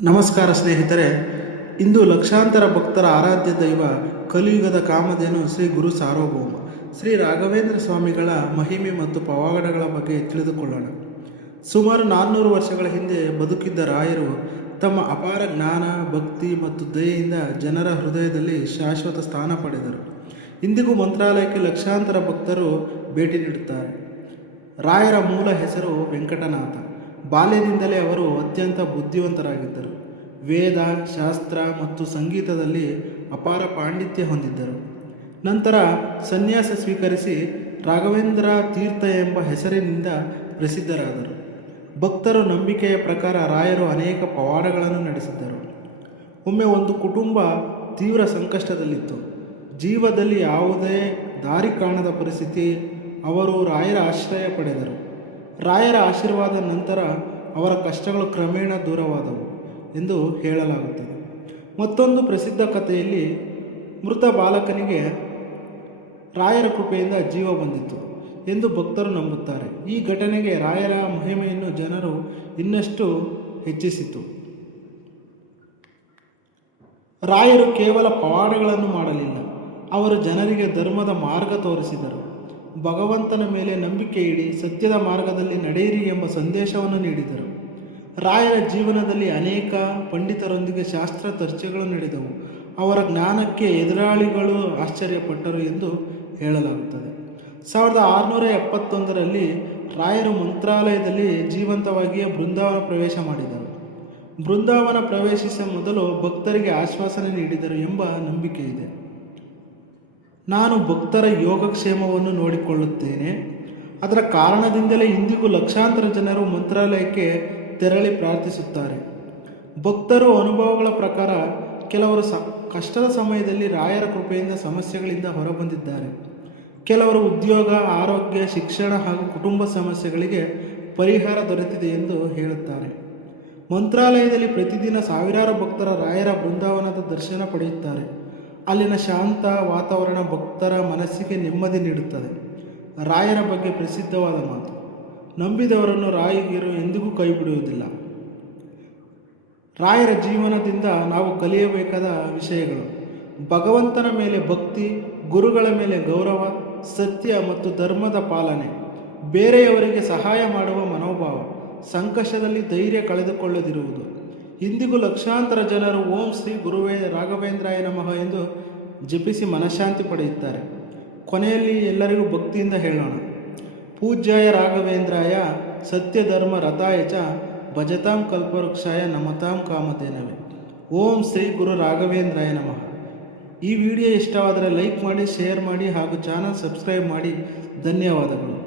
ನಮಸ್ಕಾರ ಸ್ನೇಹಿತರೆ. ಇಂದು ಲಕ್ಷಾಂತರ ಭಕ್ತರ ಆರಾಧ್ಯ ದೈವ ಕಲಿಯುಗದ ಕಾಮಧೇನು ಶ್ರೀ ಗುರು ಸಾರ್ವಭೌಮ ಶ್ರೀ ರಾಘವೇಂದ್ರ ಸ್ವಾಮಿಗಳ ಮಹಿಮೆ ಮತ್ತು ಪವಾಡಗಳ ಬಗ್ಗೆ ತಿಳಿದುಕೊಳ್ಳೋಣ. ಸುಮಾರು 400 ವರ್ಷಗಳ ಹಿಂದೆ ಬದುಕಿದ್ದ ರಾಯರು ತಮ್ಮ ಅಪಾರ ಜ್ಞಾನ, ಭಕ್ತಿ ಮತ್ತು ದಯೆಯಿಂದ ಜನರ ಹೃದಯದಲ್ಲಿ ಶಾಶ್ವತ ಸ್ಥಾನ ಪಡೆದರು. ಇಂದಿಗೂ ಮಂತ್ರಾಲಯಕ್ಕೆ ಲಕ್ಷಾಂತರ ಭಕ್ತರು ಭೇಟಿ ನೀಡುತ್ತಾರೆ. ರಾಯರ ಮೂಲ ಹೆಸರು ವೆಂಕಟನಾಥ. ಬಾಲ್ಯದಿಂದಲೇ ಅವರು ಅತ್ಯಂತ ಬುದ್ಧಿವಂತರಾಗಿದ್ದರು. ವೇದ, ಶಾಸ್ತ್ರ ಮತ್ತು ಸಂಗೀತದಲ್ಲಿ ಅಪಾರ ಪಾಂಡಿತ್ಯ ಹೊಂದಿದ್ದರು. ನಂತರ ಸನ್ಯಾಸ ಸ್ವೀಕರಿಸಿ ರಾಘವೇಂದ್ರ ತೀರ್ಥ ಎಂಬ ಹೆಸರಿನಿಂದ ಪ್ರಸಿದ್ಧರಾದರು. ಭಕ್ತರ ನಂಬಿಕೆಯ ಪ್ರಕಾರ ರಾಯರು ಅನೇಕ ಪವಾಡಗಳನ್ನು ನಡೆಸಿದ್ದರು. ಒಮ್ಮೆ ಒಂದು ಕುಟುಂಬ ತೀವ್ರ ಸಂಕಷ್ಟದಲ್ಲಿತ್ತು. ಜೀವದಲ್ಲಿ ಯಾವುದೇ ದಾರಿ ಕಾಣದ ಪರಿಸ್ಥಿತಿ. ಅವರು ರಾಯರ ಆಶ್ರಯ ಪಡೆದರು. ರಾಯರ ಆಶೀರ್ವಾದ ನಂತರ ಅವರ ಕಷ್ಟಗಳು ಕ್ರಮೇಣ ದೂರವಾದವು ಎಂದು ಹೇಳಲಾಗುತ್ತದೆ. ಮತ್ತೊಂದು ಪ್ರಸಿದ್ಧ ಕಥೆಯಲ್ಲಿ ಮೃತ ಬಾಲಕನಿಗೆ ರಾಯರ ಕೃಪೆಯಿಂದ ಜೀವ ಬಂದಿತು ಎಂದು ಭಕ್ತರು ನಂಬುತ್ತಾರೆ. ಈ ಘಟನೆಗೆ ರಾಯರ ಮಹಿಮೆಯನ್ನು ಜನರು ಇನ್ನಷ್ಟು ಹೆಚ್ಚಿಸಿತು. ರಾಯರು ಕೇವಲ ಪವಾಡಗಳನ್ನು ಮಾಡಲಿಲ್ಲ, ಅವರು ಜನರಿಗೆ ಧರ್ಮದ ಮಾರ್ಗ ತೋರಿಸಿದರು. ಭಗವಂತನ ಮೇಲೆ ನಂಬಿಕೆ ಇಡಿ, ಸತ್ಯದ ಮಾರ್ಗದಲ್ಲಿ ನಡೆಯಿರಿ ಎಂಬ ಸಂದೇಶವನ್ನು ನೀಡಿದರು. ರಾಯರ ಜೀವನದಲ್ಲಿ ಅನೇಕ ಪಂಡಿತರೊಂದಿಗೆ ಶಾಸ್ತ್ರ ಚರ್ಚೆಗಳು ನಡೆದವು. ಅವರ ಜ್ಞಾನಕ್ಕೆ ಎದುರಾಳಿಗಳು ಆಶ್ಚರ್ಯಪಟ್ಟರು ಎಂದು ಹೇಳಲಾಗುತ್ತದೆ. 1671ರಲ್ಲಿ ರಾಯರು ಮಂತ್ರಾಲಯದಲ್ಲಿ ಜೀವಂತವಾಗಿಯೇ ಬೃಂದಾವನ ಪ್ರವೇಶ ಮಾಡಿದರು. ಬೃಂದಾವನ ಪ್ರವೇಶಿಸುವ ಮೊದಲು ಭಕ್ತರಿಗೆ ಆಶ್ವಾಸನೆ ನೀಡಿದರು ಎಂಬ ನಂಬಿಕೆ ಇದೆ. ನಾನು ಭಕ್ತರ ಯೋಗಕ್ಷೇಮವನ್ನು ನೋಡಿಕೊಳ್ಳುತ್ತೇನೆ. ಅದರ ಕಾರಣದಿಂದಲೇ ಇಂದಿಗೂ ಲಕ್ಷಾಂತರ ಜನರು ಮಂತ್ರಾಲಯಕ್ಕೆ ತೆರಳಿ ಪ್ರಾರ್ಥಿಸುತ್ತಾರೆ. ಭಕ್ತರು ಅನುಭವಗಳ ಪ್ರಕಾರ ಕೆಲವರು ಕಷ್ಟದ ಸಮಯದಲ್ಲಿ ರಾಯರ ಕೃಪೆಯಿಂದ ಸಮಸ್ಯೆಗಳಿಂದ ಹೊರಬಂದಿದ್ದಾರೆ. ಕೆಲವರು ಉದ್ಯೋಗ, ಆರೋಗ್ಯ, ಶಿಕ್ಷಣ ಹಾಗೂ ಕುಟುಂಬ ಸಮಸ್ಯೆಗಳಿಗೆ ಪರಿಹಾರ ದೊರೆತಿದೆ ಎಂದು ಹೇಳುತ್ತಾರೆ. ಮಂತ್ರಾಲಯದಲ್ಲಿ ಪ್ರತಿದಿನ ಸಾವಿರಾರು ಭಕ್ತರ ರಾಯರ ಬೃಂದಾವನದ ದರ್ಶನ ಪಡೆಯುತ್ತಾರೆ. ಅಲ್ಲಿನ ಶಾಂತ ವಾತಾವರಣ ಭಕ್ತರ ಮನಸ್ಸಿಗೆ ನೆಮ್ಮದಿ ನೀಡುತ್ತದೆ. ರಾಯರ ಬಗ್ಗೆ ಪ್ರಸಿದ್ಧವಾದ ಮಾತು: ನಂಬಿದವರನ್ನು ರಾಯಗಿರು ಎಂದಿಗೂ ಕೈಬಿಡುವುದಿಲ್ಲ. ರಾಯರ ಜೀವನದಿಂದ ನಾವು ಕಲಿಯಬೇಕಾದ ವಿಷಯಗಳು: ಭಗವಂತನ ಮೇಲೆ ಭಕ್ತಿ, ಗುರುಗಳ ಮೇಲೆ ಗೌರವ, ಸತ್ಯ ಮತ್ತು ಧರ್ಮದ ಪಾಲನೆ, ಬೇರೆಯವರಿಗೆ ಸಹಾಯ ಮಾಡುವ ಮನೋಭಾವ, ಸಂಕಷ್ಟದಲ್ಲಿ ಧೈರ್ಯ ಕಳೆದುಕೊಳ್ಳದಿರುವುದು. ಇಂದಿಗೂ ಲಕ್ಷಾಂತರ ಜನರು ಓಂ ಶ್ರೀ ಗುರುವೇ ರಾಘವೇಂದ್ರಾಯ ನಮಃ ಎಂದು ಜಪಿಸಿ ಮನಃಶಾಂತಿ ಪಡೆಯುತ್ತಾರೆ. ಕೊನೆಯಲ್ಲಿ ಎಲ್ಲರಿಗೂ ಭಕ್ತಿಯಿಂದ ಹೇಳೋಣ: ಪೂಜ್ಯಾಯ ರಾಘವೇಂದ್ರಾಯ ಸತ್ಯಧರ್ಮ ರಥಾಯ ಚ ಭಜತಾಂ ಕಲ್ಪವೃಕ್ಷಾಯ ನಮತಾಂ ಕಾಮಧೇನವೇ. ಓಂ ಶ್ರೀ ಗುರು ರಾಘವೇಂದ್ರಾಯ ನಮಃ. ಈ ವಿಡಿಯೋ ಇಷ್ಟವಾದರೆ ಲೈಕ್ ಮಾಡಿ, ಶೇರ್ ಮಾಡಿ ಹಾಗೂ ಚಾನಲ್ ಸಬ್ಸ್ಕ್ರೈಬ್ ಮಾಡಿ. ಧನ್ಯವಾದಗಳು.